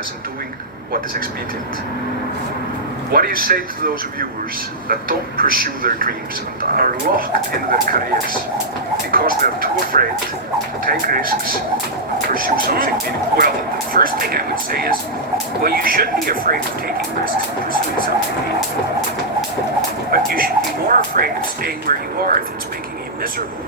and doing what is expedient. What do you say to those viewers that don't pursue their dreams and are locked in their careers because they're too afraid to take risks and pursue something meaningful? Well, the first thing I would say is, well, you should be afraid of taking risks and pursuing something meaningful. But you should be more afraid of staying where you are if it's making you miserable.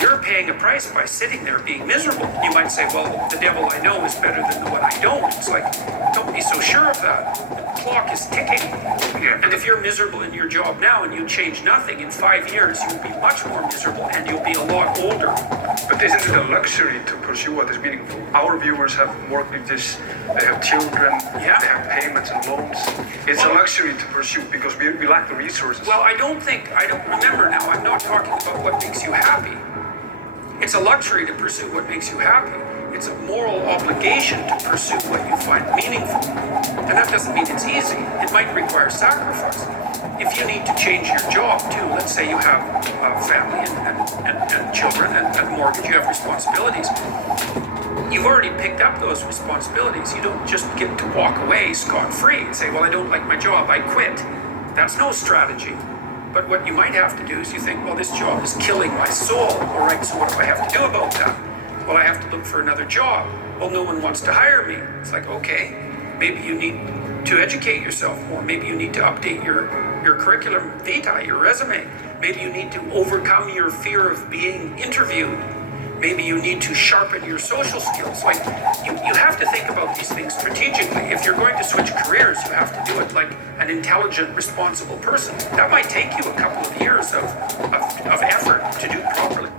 You're paying a price by sitting there being miserable. You might say, well, the devil I know is better than the one I don't. It's like, don't be so sure of that. The clock is ticking. And if you're miserable in your job now and you change nothing, in 5 years you'll be much more miserable and you'll be a lot older. But isn't it a luxury to pursue what is meaningful? Our viewers have mortgages, they have children, they have payments and loans. It's a luxury to pursue because we lack the resources. Well, I don't remember now, I'm not talking about what makes you happy. It's a luxury to pursue what makes you happy. It's a moral obligation to pursue what you find meaningful. And that doesn't mean it's easy. It might require sacrifice. If you need to change your job too, let's say you have a family and children and mortgage, you have responsibilities. You've already picked up those responsibilities. You don't just get to walk away scot-free and say, well, I don't like my job, I quit. That's no strategy. But what you might have to do is you think, well, this job is killing my soul. All right, so what do I have to do about that? Well, I have to look for another job. Well, no one wants to hire me. It's like, okay, maybe you need to educate yourself more. Maybe you need to update your curriculum vitae, your resume. Maybe you need to overcome your fear of being interviewed. Maybe you need to sharpen your social skills. Like, you have to think about these things strategically. If you're going to switch careers, you have to do it like an intelligent, responsible person. That might take you a couple of years of effort to do properly.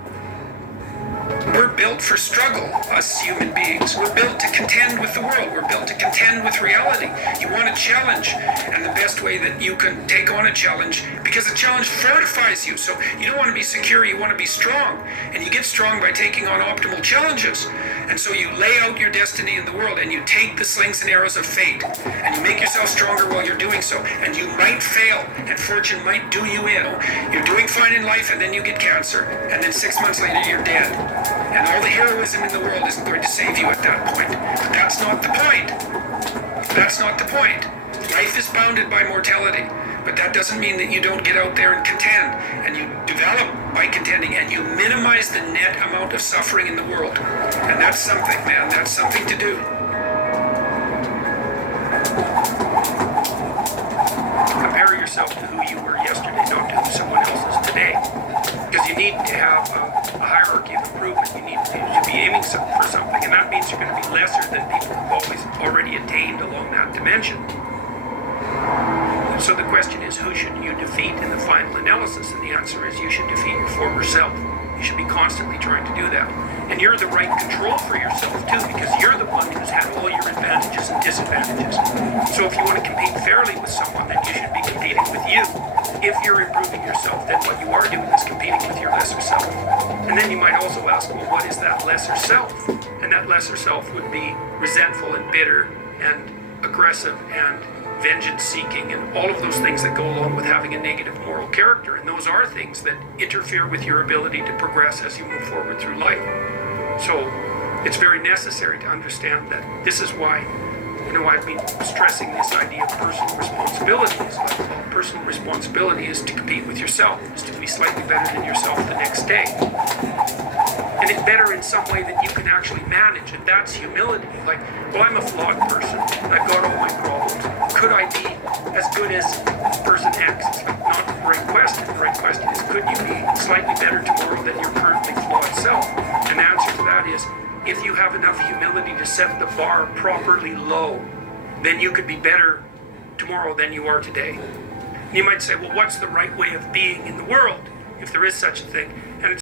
We're built for struggle, us human beings. We're built to contend with the world. We're built to contend with reality. You want a challenge, and the best way that you can take on a challenge, because a challenge fortifies you. So you don't want to be secure, you want to be strong. And you get strong by taking on optimal challenges. And so you lay out your destiny in the world, and you take the slings and arrows of fate, and you make yourself stronger while you're doing so. And you might fail, and fortune might do you in. You're doing fine in life, and then you get cancer. And then 6 months later, you're dead. And all the heroism in the world isn't going to save you at that point. That's not the point. That's not the point. Life is bounded by mortality, but that doesn't mean that you don't get out there and contend, and you develop by contending, and you minimize the net amount of suffering in the world. And that's something, man. That's something to do. Compare yourself to who you were yesterday, not to who someone else is today. Because you need to have a hierarchy of improvement. You need to be aiming for something, and that means you're going to be lesser than people who've already attained along that dimension. So the question is, who should you defeat in the final analysis? And the answer is, you should defeat your former self. You should be constantly trying to do that. And you're the right control for yourself too, because you're the one who's had all your advantages and disadvantages. So if you want to compete fairly with someone, then you should be competing with you. If you're improving yourself, then what you are doing is competing with your lesser self. And then you might also ask, well, what is that lesser self? And that lesser self would be resentful and bitter and aggressive and vengeance-seeking and all of those things that go along with having a negative moral character. And those are things that interfere with your ability to progress as you move forward through life. So it's very necessary to understand that this is why, I've been stressing this idea of personal responsibility. Personal responsibility is to compete with yourself, is to be slightly better than yourself the next day. And it's better in some way that you can actually manage, and that's humility. Like, well, I'm a flawed person, I've got all my problems. Could I be as good as person X? It's like not the right question. The right question is, could you be slightly better tomorrow than your currently flawed self? And the answer to that is, if you have enough humility to set the bar properly low, then you could be better tomorrow than you are today. And you might say, well, what's the right way of being in the world, if there is such a thing? And